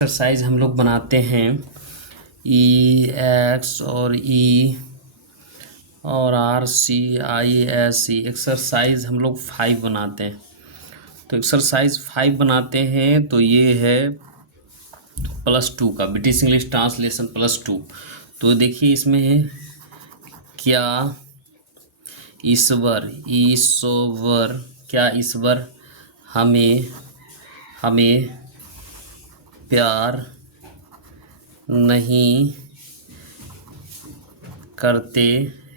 Exercise हम लोग बनाते हैं ई एक्स और ई और R C I S C. Exercise हम लोग 5 बनाते हैं। तो एक्सरसाइज 5 बनाते हैं तो ये है +2 का ब्रिटिश इंग्लिश ट्रांसलेशन +2। तो देखिए इसमें है क्या ईश्वर क्या ईश्वर हमें प्यार नहीं करते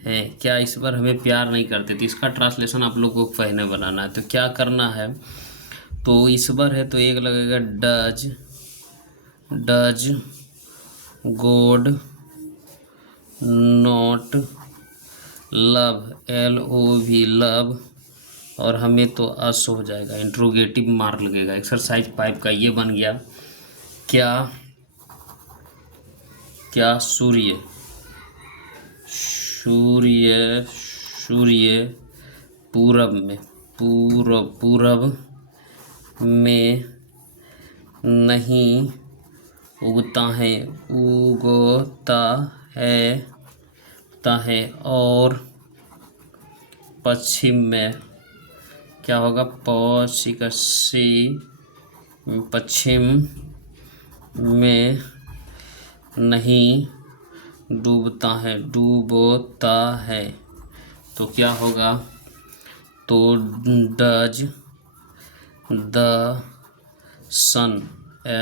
हैं। क्या ईश्वर हमें प्यार नहीं करते? तो इसका ट्रांसलेशन आप लोगों को पहले बनाना है। तो क्या करना है, तो ईश्वर है तो एक लगेगा does God not love, LOV love, और हमें तो अस हो जाएगा, इंट्रोगेटिव मार्क लगेगा। एक्सरसाइज 5 का ये बन गया। क्या सूर्य पूरब में नहीं उगता है और पश्चिम में क्या होगा, पश्चिम में नहीं डूबता है। तो क्या होगा, तो does the sun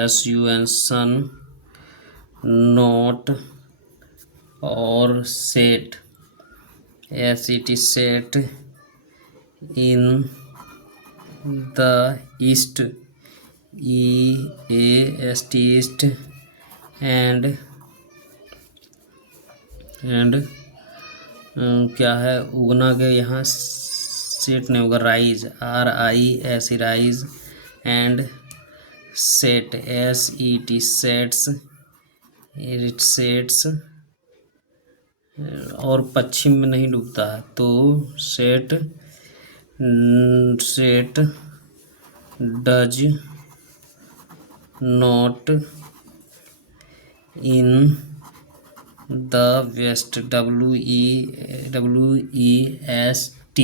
SUN sun not और set SET set in the east EAST east and क्या है, उगना के यहाँ सेट नहीं होगा, rise RIS rise and set SET sets और पश्चिम में नहीं डूबता है। तो set does not in the west WEST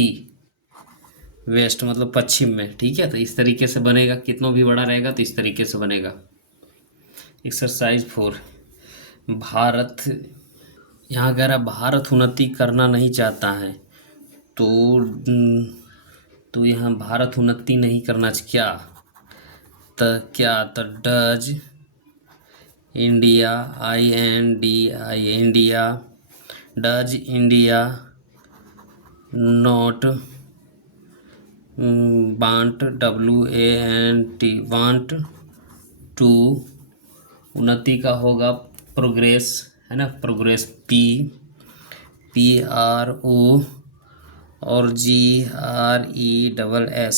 west मतलब पश्चिम में। ठीक है, तो इस तरीके से बनेगा। कितना भी बड़ा रहेगा तो इस तरीके से बनेगा। एक्सरसाइज 4 भारत, यहाँ कह रहा भारत उन्नति करना नहीं चाहता है। तो यहाँ भारत उन्नति नहीं करना क्या तो does India India does India not want want to, उन्नति का होगा प्रोग्रेस, है ना, प्रोग्रेस PRO और GRESS।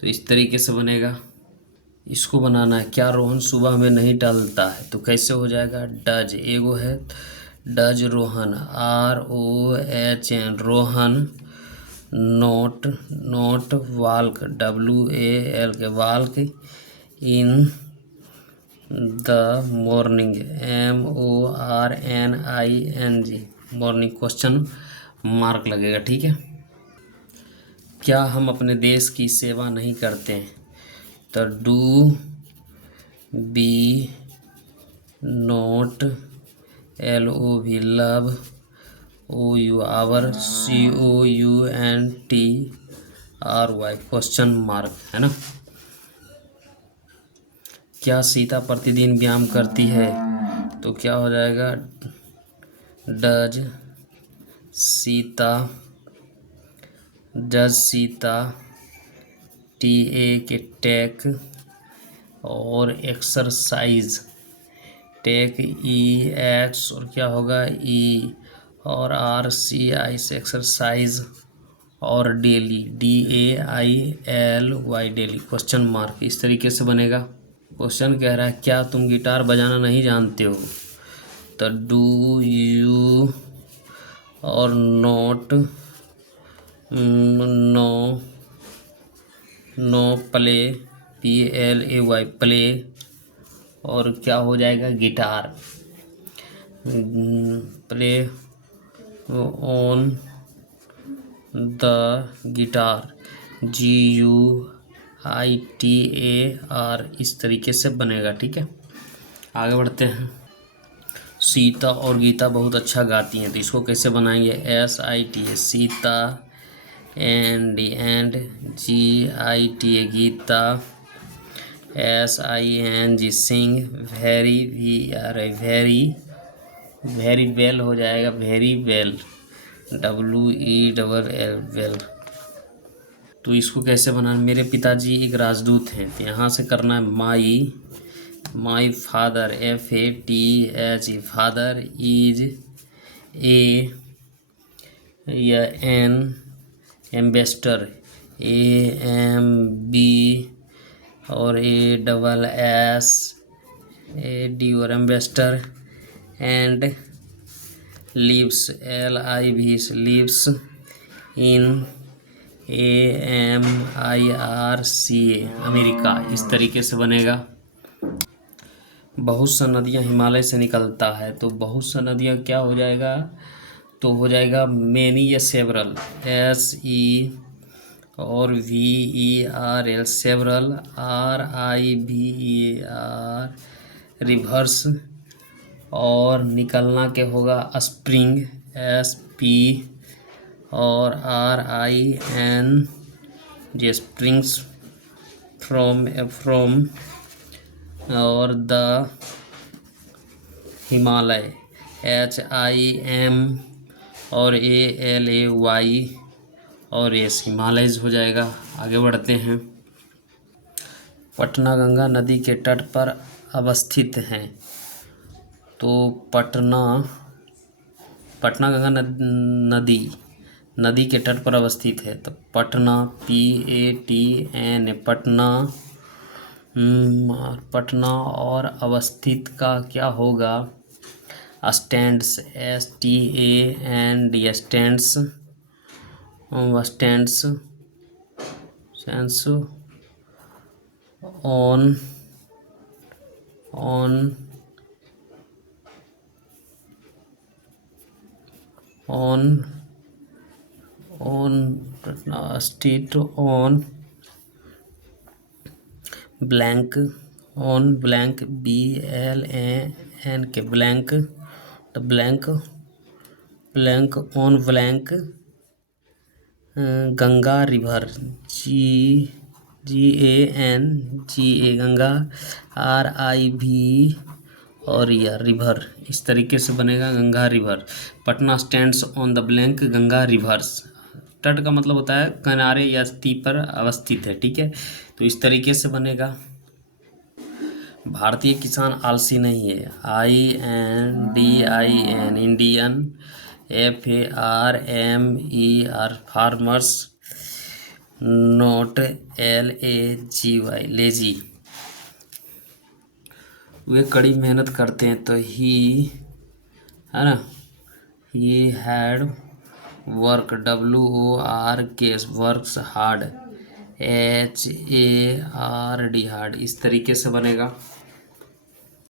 तो इस तरीके से बनेगा। इसको बनाना है। क्या रोहन सुबह में नहीं टहलता है? तो कैसे हो जाएगा, डज एगो है does Rohan ROHN Rohan not walk WAL के walk in the morning MORNING morning, question mark लगेगा। ठीक है। क्या हम अपने देश की सेवा नहीं करते हैं? तो do be not LOV love OU our COUNTRY question mark, है ना। क्या सीता प्रतिदिन व्यायाम करती है? तो क्या हो जाएगा, डज सीता TA के टेक और एक्सरसाइज टेक EX और क्या होगा E और RCI से एक्सरसाइज और daily DAILY daily question mark. इस तरीके से बनेगा। क्वेश्चन कह रहा है क्या तुम गिटार बजाना नहीं जानते हो? तो डू यू और not know play PLAY play और क्या हो जाएगा, guitar. Play on the guitar, GUITAR, इस तरीके से बनेगा। ठीक है, आगे बढ़ते हैं। सीता और गीता बहुत अच्छा गाती हैं, तो इसको कैसे बनाएंगे, SITA Sita, and GITA Gita, SING sing, very well हो जाएगा, वेरी वेल, WELL वेल। तो इसको कैसे बनाना, मेरे पिताजी एक राजदूत हैं, तो यहाँ से करना है my father, FATH father is an ambassador, AMB और ASSAD और ambassador, and lives, LIVS lives in AMERICA America, इस तरीके से बनेगा। बहुत सा नदियाँ हिमालय से निकलता है, तो बहुत सा नदियाँ क्या हो जाएगा, तो हो जाएगा मैनी या सेवरल, SE और VERL सेवरल, RIVER रिवर्स, और निकलना के होगा स्प्रिंग, SP और RIN स्प्रिंग्स, फ्रॉम और द हिमालय, HIM और ALAY और S हिमालयज हो जाएगा। आगे बढ़ते हैं। पटना गंगा नदी के तट पर अवस्थित हैं, तो पटना गंगा नदी के तट पर अवस्थित है, तो पटना PATN पटना और अवस्थित का क्या होगा, stands, STAND stands on state on blank BLAN के blank on blank Ganga river, GAN Ganga, RIV और या रिवर, इस तरीके से बनेगा Ganga river. Patna stands on the blank Ganga reverse, तट का मतलब होता है किनारे या ती पर अवस्थित है। ठीक है, तो इस तरीके से बनेगा। भारतीय किसान आलसी नहीं है, INDIN Indian, FARMER farmers, not LAGY lazy, वे कड़ी मेहनत करते हैं, तो ही है ना, he had work, WORK works hard, HARD hard, इस तरीके से बनेगा।